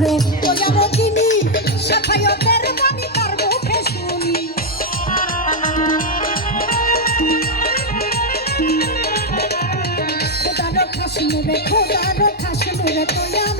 রে ওয়া মদিনী সাফায়তের বাণী দেখো তার খাস মনে তো নাম